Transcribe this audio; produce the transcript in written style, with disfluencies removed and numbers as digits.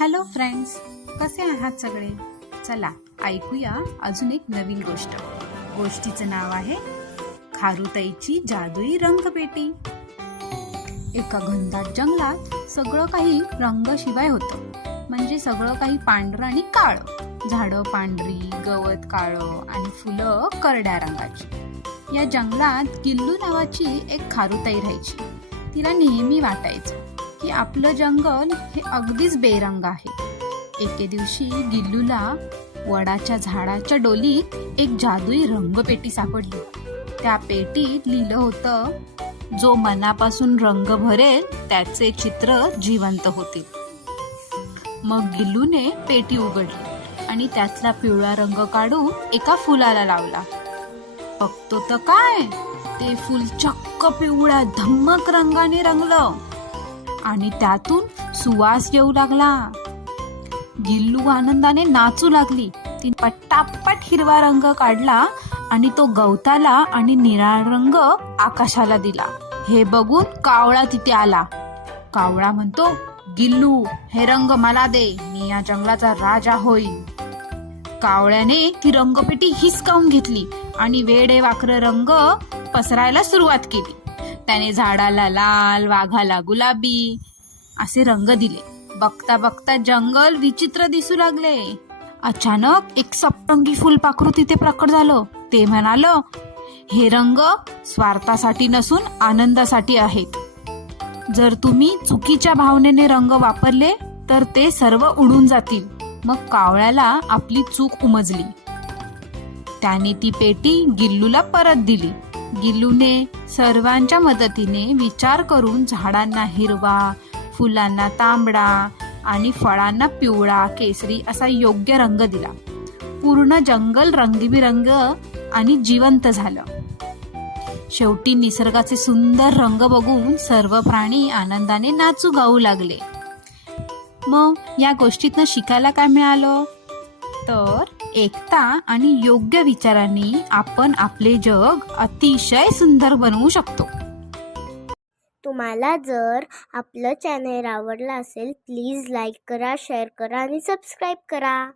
Hello friends, कसे आहात सगळे? चला ऐकूया अजून एक नवीन गोष्ट. गोष्टीचं नाव आहे खारुताईची जादुई रंगपेटी. एका घनदाट जंगलात सगळं काही रंगाशिवाय होतं. म्हणजे सगळं काही पांढरं आणि काळं. झाडं पांढरी, गवत काळं आणि फुलं करड्या रंगाची. या जंगलात गिल्लू नावाची एक खारुताई राहायची. तिला नेहमी वाटायचं की आपलं जंगल हे अगदीच बेरंग आहे. एके दिवशी गिल्लूला वडाच्या झाडाच्या डोलीत एक जादुई रंगपेटी सापडली. त्या पेटीत लिहिलं होतं, जो मनापासून रंग भरेल त्याचे चित्र जिवंत होतील. मग गिल्लूने पेटी उघडली आणि त्यातला पिवळा रंग काढून एका फुलाला लावला. बघतो तर काय, ते फुल चक्क पिवळ्या धम्मक रंगाने रंगलं आणि त्यातून सुवास येऊ लागला. गिल्लू आनंदाने नाचू लागली. तिने पटापट हिरवा रंग काढला आणि तो गवताला आणि निळा रंग आकाशाला दिला. हे बघून कावळा तिथे आला. कावळा म्हणतो, गिल्लू, हे रंग मला दे, मी या जंगलाचा राजा होईन. कावळ्याने ती रंगपेटी हिसकावून घेतली आणि वेडेवाकडे रंग पसरायला सुरुवात केली. त्याने झाडाला लाल, वाघाला गुलाबी असे रंग दिले. बघता बघता जंगल विचित्र दिसू लागले. अचानक एक सप्तंगी फुलपाखरू तिथे प्रकट झालं. ते म्हणालं, हे रंग स्वार्थासाठी नसून आनंदासाठी आहेत. जर तुम्ही चुकीच्या भावनेने रंग वापरले तर ते सर्व उडून जातील. मग कावळ्याला आपली चूक उमजली. त्याने ती पेटी गिल्लूला परत दिली. गिल्लूने सर्वांच्या मदतीने विचार करून झाडांना हिरवा, फुलांना तांबडा आणि फळांना पिवळा, केसरी असा योग्य रंग दिला. पूर्ण जंगल रंगीबिरंग आणि जिवंत झालं. शेवटी निसर्गाचे सुंदर रंग बघून सर्व प्राणी आनंदाने नाचू गाऊ लागले. मग या गोष्टीतनं शिकायला काय मिळालं? तर एकता आणि योग्य विचारांनी आपण आपले जग अतिशय सुंदर बनवू शकतो. तुम्हाला जर आपलं चॅनल आवडलं असेल, प्लीज लाईक करा, शेअर करा आणि सबस्क्राईब करा.